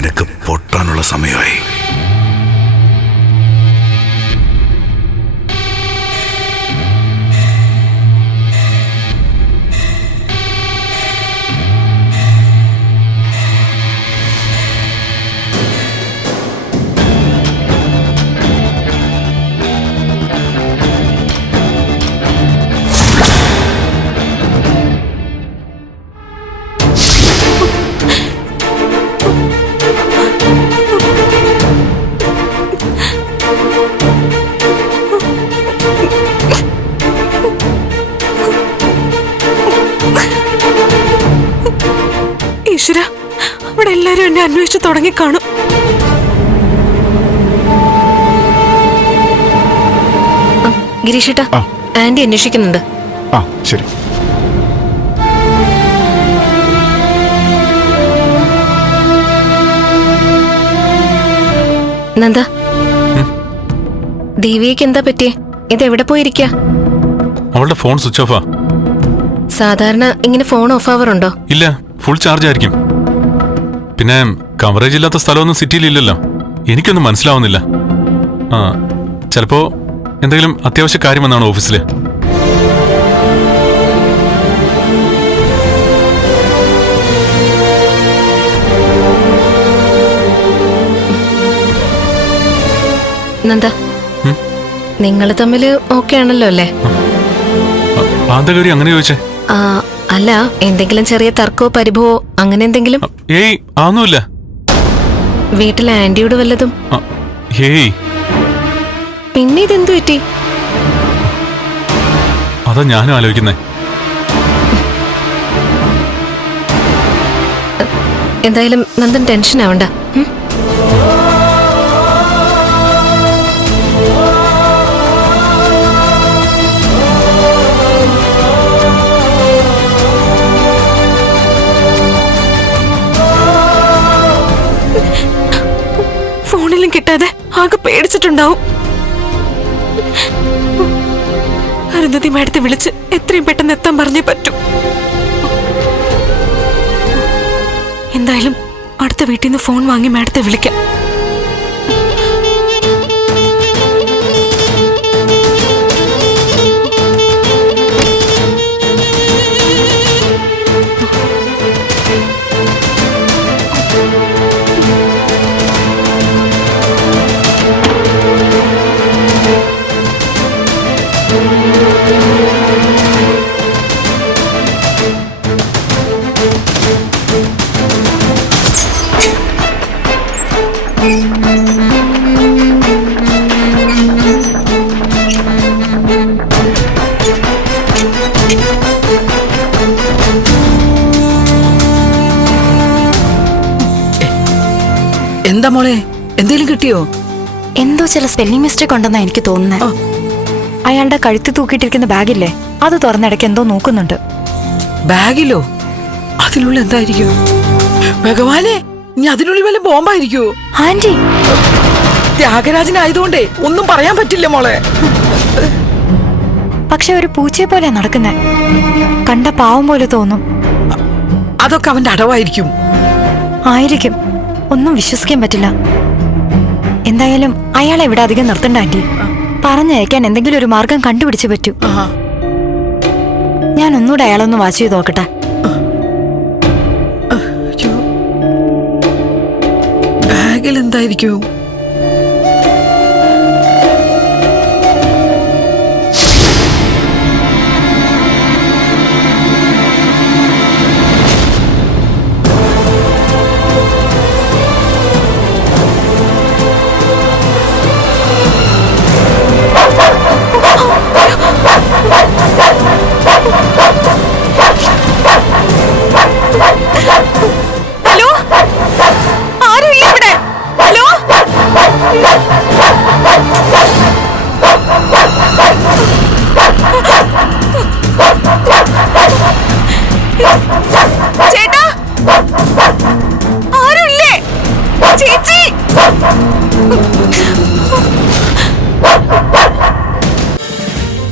നിനക്ക് പൊട്ടാനുള്ള സമയമായി. ഈശ്വര അവിടെ എല്ലാരും എന്നെ അന്വേഷിച്ചു തുടങ്ങിക്കാണും ഗിരീഷേട്ടാ. ആന്റി അന്വേഷിക്കുന്നുണ്ട്. ആ ശരി. നന്ദ. ദേവിയക്ക് എന്താ പറ്റിയേ? ഇത് എവിടെ പോയിരിക്ക? അവളുടെ ഫോൺ സ്വിച്ച് ഓഫാ. സാധാരണ ഇങ്ങനെ ഫോൺ ഓഫ് ആവാറുണ്ടോ? ഇല്ല ഫുൾ ചാർജ് ആയിരിക്കും. പിന്നെ കവറേജ് ഇല്ലാത്ത സ്ഥലമൊന്നും സിറ്റിയിലില്ലല്ലോ എനിക്കൊന്നും മനസ്സിലാവുന്നില്ല. ആ ചിലപ്പോ എന്തെങ്കിലും അത്യാവശ്യ കാര്യം വന്നാണ് ഓഫീസിൽ നന്ദ. തമ്മിൽ നിങ്ങൾ തമ്മിൽ ഓക്കെ ആണല്ലോ അല്ലേ? അങ്ങനെ ചോദിച്ചേ? അല്ല എന്തെങ്കിലും ചെറിയ തർക്കോ പരിഭവോ അങ്ങനെ എന്തെങ്കിലും? ഏയ് ആന്നുമില്ല വീട്ടിലെ ആന്റിയോട് വല്ലതും? ഏയ്. പിന്നെ ഇതെന്തു പറ്റി? അതാ ഞാനും ആലോചിക്കുന്നേ. എന്തായാലും നന്ദൻ ടെൻഷൻ ആവണ്ട കിട്ടാതെ ആകെ പേടിച്ചിട്ടുണ്ടാവും. അരുന്ധതി മാഡത്തെ വിളിച്ച് എത്രയും പെട്ടെന്ന് എത്താൻ പറഞ്ഞേ പറ്റൂ. എന്തായാലും അടുത്ത വീട്ടിൽ നിന്ന് ഫോൺ വാങ്ങി മാഡത്തെ വിളിക്കാം. എന്താ മോളെ? എന്തേലും കിട്ടിയോ? എന്തോ ചില സ്പെല്ലിംഗ് മിസ്റ്റേക്ക് ഉണ്ടെന്നാ എനിക്ക് തോന്നുന്നത് അയാളുടെ കഴുത്തി തൂക്കിയിട്ടിരിക്കുന്ന ബാഗില്ലേ? അത് തുറന്നിടയ്ക്ക് എന്തോ നോക്കുന്നുണ്ട്. ബാഗിലോ? അതിനുള്ളിൽ എന്തായിരിക്കും? ഭഗവാനെ ഇനി അതിനുള്ളിൽ വല്ല ബോംബായിരിക്കോ ആന്റി! ത്യാഗരാജനായതുകൊണ്ടേ ഒന്നും പറയാൻ പറ്റില്ല മോളെ. പക്ഷെ ഒരു പൂച്ചയെ പോലെ നടക്കുന്നേ. കണ്ട പാവം പോലെ തോന്നും. അതൊക്കെ അവന്റെ അടവായിരിക്കും. ആയിരിക്കും. ഒന്നും വിശ്വസിക്കാൻ പറ്റില്ല. എന്തായാലും അയാളെ ഇവിടെ അധികം നിർത്തണ്ട ആന്റി. പറഞ്ഞയക്കാൻ എന്തെങ്കിലും ഒരു മാർഗം കണ്ടുപിടിച്ചു പറ്റൂ. ഞാൻ ഒന്നുകൂടെ അയാളൊന്ന് വാച്ച് ചെയ്ത് നോക്കട്ടെ. ബാഗിൽ എന്തായിരിക്കും?